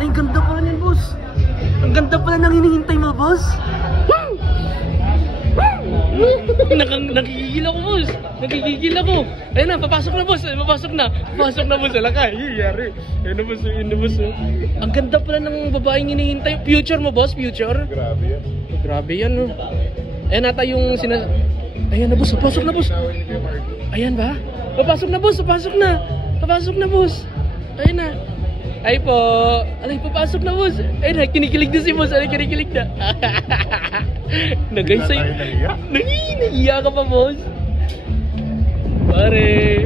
Ay, ang ganda pala niyan, boss. Ang ganda pala nang hinihintay mo, boss. Nakikigil ako, boss. Nakikigil ako. Ayun na, papasok na, boss. Papasok na. Papasok na, boss. Alakay. Yari. Ayun na, boss. Ayun na, boss. Ang ganda pala ng babaeng hinihintay. Future mo, boss. Future. Grabe yan. Grabe yan, no. Ayan nata yung Ayan na, boss. Papasok na, boss. Ayan ba? Papasok na, boss. Papasok na. Papasok na, boss. Ayun na. Ay po. Alay, papasok na, boss. Ayun na, kinikilig na si boss. Alay, kinikilig na. Nagay sa'yo. Nahiya ka pa, boss. Pare.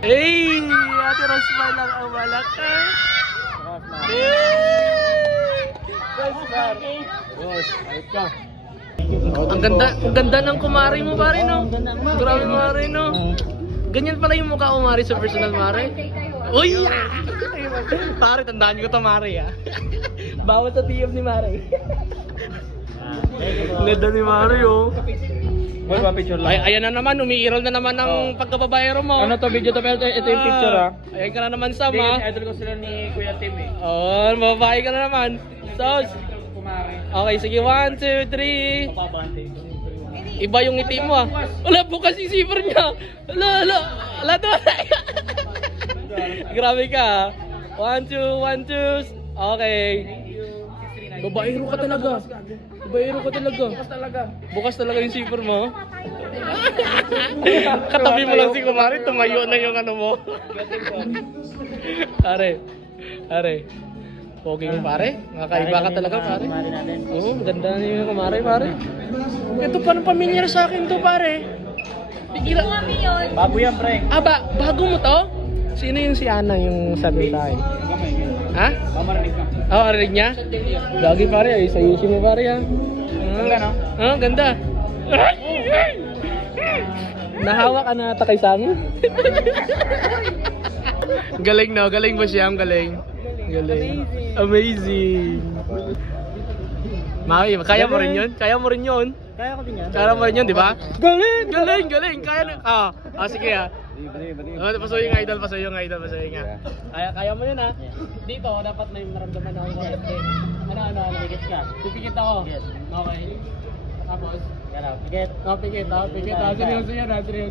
Hey! Ate Rosma lang ang malakay. Boss, ayot ka. Ang ganda ng kumari mo, pare, no? Grabe, mare, no? Ganyan pala yung mukha ko, mare, sa personal, mare. Uy! Pare, tandaan nyo ko ito, mare, ha? Bawat sa TF ni mare. Ganda ni mare, oh. Ayan na naman, umiiral na naman ang pagkababayero mo. Ano to, video to, pero ito yung picture, ha? Ayan ka na naman, Sam, ha? Idol ko sila ni Kuya Tim, eh. Oo, mababae ka na naman. Sos! Okay, sige, 1, 2, 3. Iba yung ngiti mo, ah. Wala, bukas yung zipper niya. Wala to. Grabe ka, 1, 2, 1, 2. Okay. Babaero ka talaga. Babaero ka talaga. Bukas talaga yung zipper mo. Katabi mo lang si Kumari, tumayo na yung ano mo. Are. Pogi mo, pare. Nakakaiba ka talaga, pare. Oo, ganda niyo yung Kumari, pare. Ito pa ng pamilyar sa akin to, pare. Bago yan, pre. Bago mo to? Sino yung si Ana yung sabi sa akin? Ha? Mamarinig ka. Oo, arinig niya? Lagi, pare. Ayos ayusin mo, pare, ha? Ganda, no? Oo, ganda. Nahawa ka na ata kay Sam? Galing, no? Galing ba siya? Galing. Amazing. Maki, kaya mo rin yun? Kaya mo rin yun? Kaya ko din yan. Kaya mo rin yun, di ba? Galing! Kaya na. Sige, ha. Pasuyo nga, idol. Kaya mo yun, ha. Dito, dapat may maramdaman ako konti. Ano, pikit ka. Pipikit ako. Okay. Tapos? Pikit. Pikit. Seryoso yan, ha. Pikit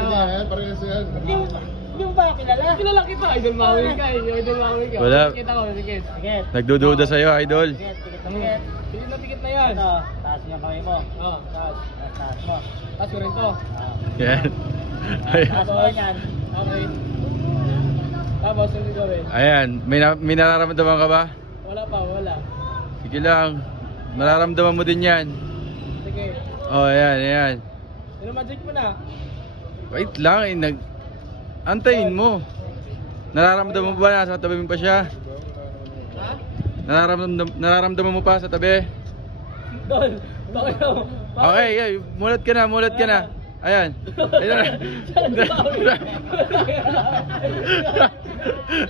ako. Parehas yan. Hindi mo ba kilala? Kilala kita, idol Maui ka. Wala. Pikit ako, pikit. Nagdududa sa'yo, idol. Pikit na pikit na yan. Ito, taas niya kamay mo. Oo, taas. Taas mo. Taas ko rin to. Yan. Taas mo yan. Okay. Tapos, hindi gawin. Ayan, may nararamdaman ka ba? Wala. Sige lang. Mararamdaman mo din yan. Sige. Oh, ayan. Magic mo na. Wait lang, antayin mo. Nararamdaman mo ba na sa tabi mo pa siya? Ha? Nararamdaman mo pa sa tabi? Dol. Okay, mulat ka na. Ayan.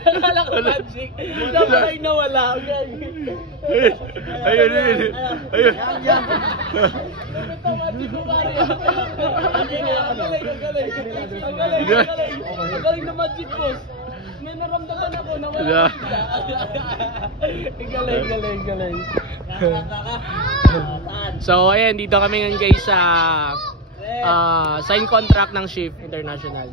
Nakala ko magic. Napalay na wala. Ayun. Ito magic ko, pare. Ang galing na magic, boss. May naramdaman ako na wala. Galing. So ayan, dito kami ngayon guys sa sign contract ng Shift International.